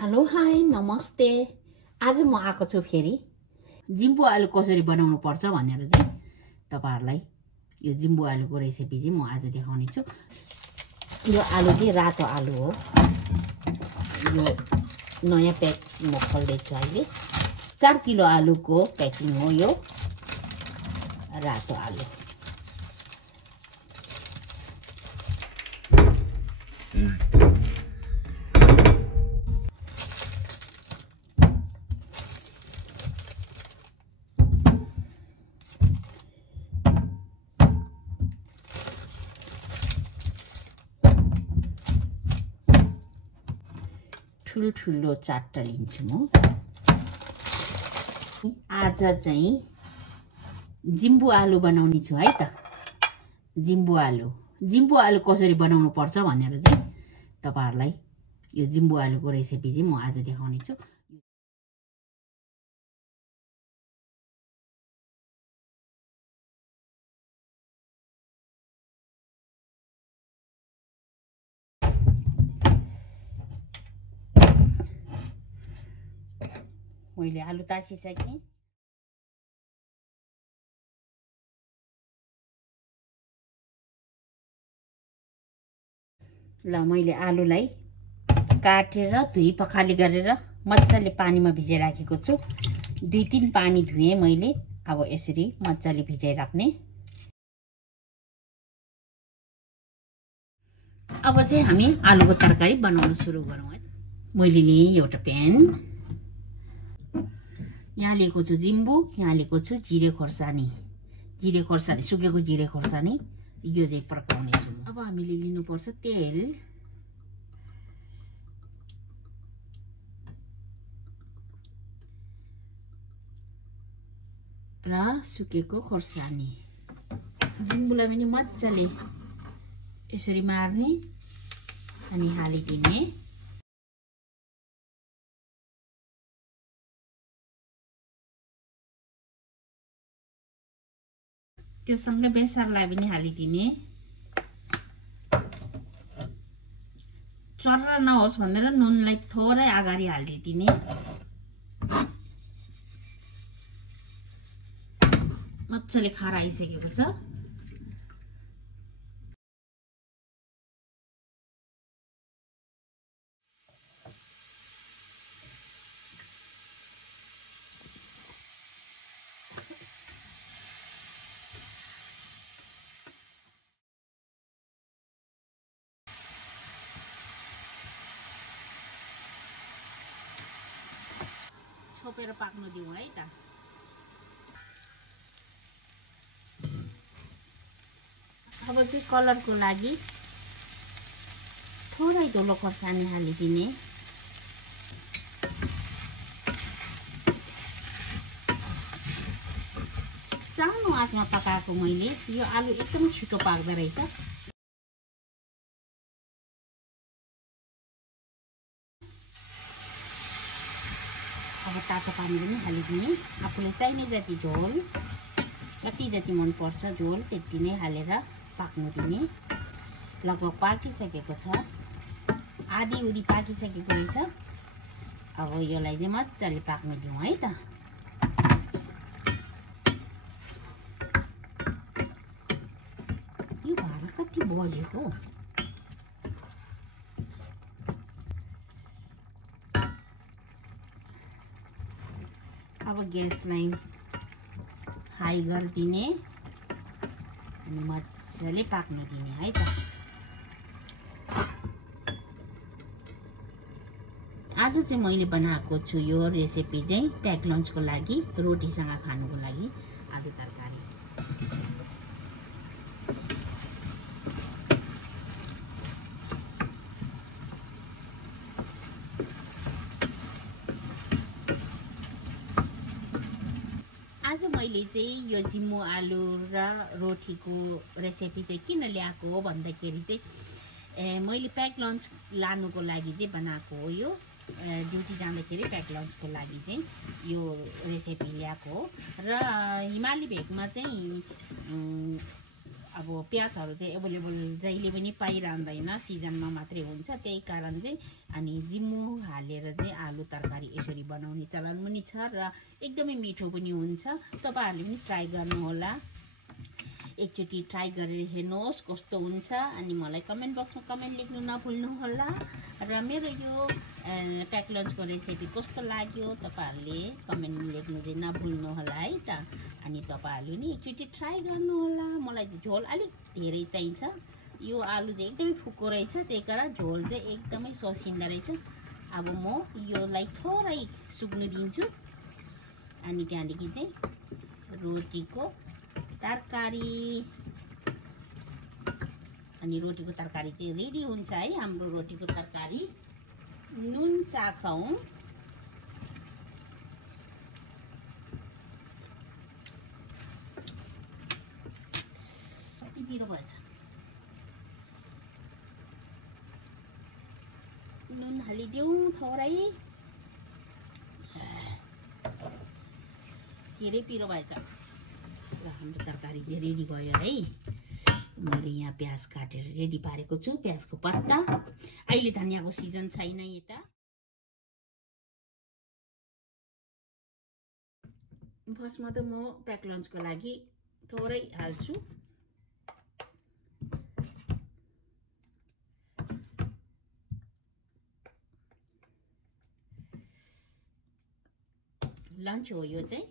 Hello hi नमस्ते। आज म आएको छु फेरि जिम्बु आलु कसरी बनाउनु पर्छ भनेर चाहिँ तपाईहरुलाई यो जिम्बु आलुको रेसिपी चाहिँ म आज देखाउने छु। यो आलु चाहिँ रातो आलु हो। यो नयाँ प्याकिङ म खोल्दै छु अहिले। 4 किलो आलुको प्याकिङ हो यो रातो आलु। ठुलो चाट्टा लिन्छु म। आज चाहिँ जिम्बु आलु बनाउने छु है त। जिम्बु आलु कसरी बनाउनु पर्छ भनेर चाहिँ तपाईहरुलाई यो जिम्बु आलुको रेसिपी चाहिँ म आज देखाउने छु। मैले आलु ताछिसकेँ। ल मैले आलुलाई काटेर धुई पखाली गरेर मजाले पानीमा भिजाइ राखेको छु। 2-3 पानी धुएँ मैले। अब यसरी मजाले भिजाइ राख्ने। अब चाहिँ हामी आलुको तरकारी बनाउन सुरु गरौँ है। मैले लिएँ एउटा प्यान। यहाँ लिएको छु जिम्बु, यहाँ लिएको छु जिरे खोर्सानी, सुकेको जिरे खोर्सानी। यो चाहिँ पकाउने छु। अब हामीले लिनुपर्छ तेल, र सुकेको खोर्सानी। जिम्बुलाई पनि मजाले यसरी मार्ने अनि हालिदिने। त्यो सँगै बेसारलाई पनि हालिदिने। चर्रा नहोस् भनेर नुनलाई थोरै अगाडि हालिदिने। मजाले खारा आइसकेको छ। छोपेर पाक्न दिउँ है त। अब चाहिँ कलरको लागि थोरै धुलो खोर्सानी हालिदिने। सानो आँचमा पकाएको मैले। यो आलु एकदम छिटो पाक्दो रहेछ। अब तातो पानी पनि हालिदिने। आफूले चाहिने जति झोल, कति जति मन पर्छ झोल त्यति नै हालेर पाक्नु दिने। लगभग पाकिसकेको छ। आधी उधी पाकिसकेको रहेछ। अब यसलाई चाहिँ मजाले पाक्नु दिउँ है त। यो भाँडा कति बजेको। अब ग्यासलाई हाई गरिदिने अनि मजाले पाक्न दिने है त। आज चाहिँ मैले बनाएको छु यो रेसिपी चाहिँ प्याक लन्चको लागि, रोटीसँग खानुको लागि आलु तरकारी। आज मैले चाहिँ यो जिम्बु आलु र रोटीको रेसिपी चाहिँ किन ल्याएको हो भन्दाखेरि चाहिँ मैले प्याक लन्च लानुको लागि चाहिँ बनाएको हो। यो ड्युटी जाँदाखेरि प्याक लन्चको लागि चाहिँ यो रेसिपी ल्याएको हो। र हिमाली भेगमा चाहिँ अब प्याजहरू चाहिँ एभाइलेबल जहिले पनि पाइरहँदैन, सिजनमा मात्रै हुन्छ। त्यही कारण चाहिँ अनि जिम्बु हालेर चाहिँ आलु तरकारी यसरी बनाउने चलन पनि छ र एकदमै मिठो पनि हुन्छ। तपाईहरुले पनि ट्राई गर्नुहोला, एकचोटि ट्राई गरेर हेर्नुहोस् कस्तो हुन्छ। अनि मलाई कमेन्ट बक्समा कमेन्ट लेख्नु नभुल्नुहोला र मेरो यो प्याक लन्चको रेसिपी कस्तो लाग्यो तपाईहरुले कमेन्ट लेख्नु चाहिँ नभुल्नुहोला है त। अनि तपाईहरुले नि एकचोटि ट्राई गर्नुहोला। मलाई झोल अलिक धेरै चाहिन्छ, यो आलु चाहिँ एकदमै फुको रहेछ, त्यही कारण झोल चाहिँ एकदमै ससिँदो रहेछ। अब म योलाई थोरै सुक्नु दिन्छु अनि त्यहाँदेखि चाहिँ रोटीको तरकारी, अनि रोटीको तरकारी चाहिँ रेडी हुन्छ है। हाम्रो रोटीको तरकारी नुन चाखौँ। कति पिरो भएछ, नुन हालिदेऊ थोरै, धेरै पिरो भएछ। र हाम्रो तरकारी चाहिँ रेडी भयो है। मैले यहाँ प्याज काटेर रेडी पारेको छु, प्याजको पत्ता। अहिले धनियाको सिजन छैन यता। फर्स्टमा त म प्याक लन्चको लागि थोरै हाल्छु। लन्च हो यो चाहिँ।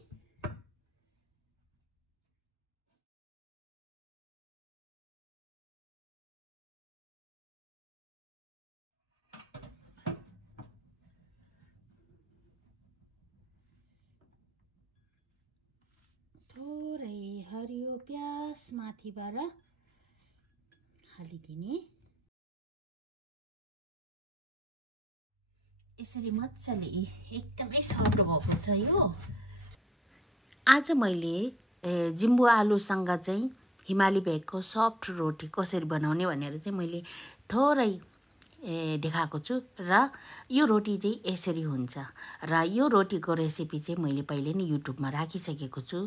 थोरै हरियो प्याज माथिबाट हालिदिने। यसरी मजाले एकदमै सफ्ट भएको छ यो। आज मैले जिम्बु आलुसँग चाहिँ हिमाली भेगको सफ्ट रोटी कसरी बनाउने भनेर चाहिँ मैले थोरै देखाएको छु। र यो रोटी चाहिँ यसरी हुन्छ। र यो रोटीको रेसिपी चाहिँ मैले पहिले नै युट्युबमा राखिसकेको छु।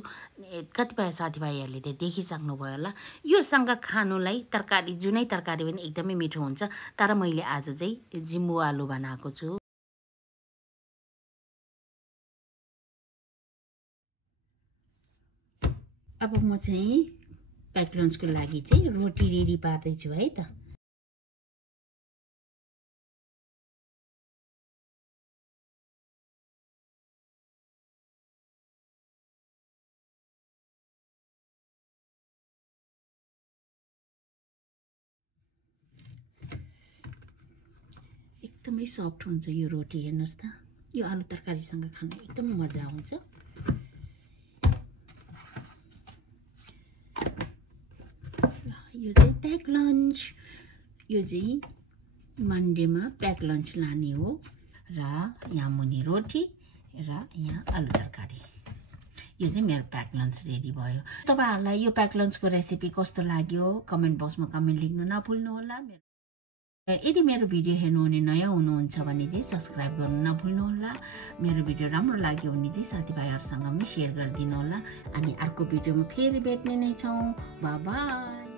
कतिपय साथीभाइहरूले चाहिँ देखिसक्नुभयो होला। योसँग खानुलाई तरकारी जुनै तरकारी पनि एकदमै मिठो हुन्छ। तर मैले आज चाहिँ जिम्बु आलु बनाएको छु। अब म चाहिँ प्याक लन्चको लागि चाहिँ रोटी रेडी पार्दैछु है त। एकदमै सफ्ट हुन्छ यो रोटी, हेर्नुहोस् त। यो आलु तरकारीसँग खानु एकदम मजा आउँछ। यो चाहिँ प्याक लन्च, यो चाहिँ मन्डेमा प्याक लन्च लाने हो। र यहाँ मुनि रोटी र यहाँ आलु तरकारी, यो चाहिँ मेरो प्याक लन्च रेडी भयो। तपाईहरुलाई यो प्याक लन्चको रेसिपी कस्तो लाग्यो कमेन्ट बक्समा कमेन्ट लेख्नु नभुल्नुहोला। यदि मेरो भिडियो हेर्नुहुने नयाँ हुनुहुन्छ भने चाहिँ सब्स्क्राइब गर्नु नभुल्नुहोला। मेरो भिडियो राम्रो लाग्यो भने चाहिँ साथीभाइहरुसँग पनि सेयर गरिदिनु होला। अनि अर्को भिडियोमा फेरि भेट्ने नै छौँ। Bye bye.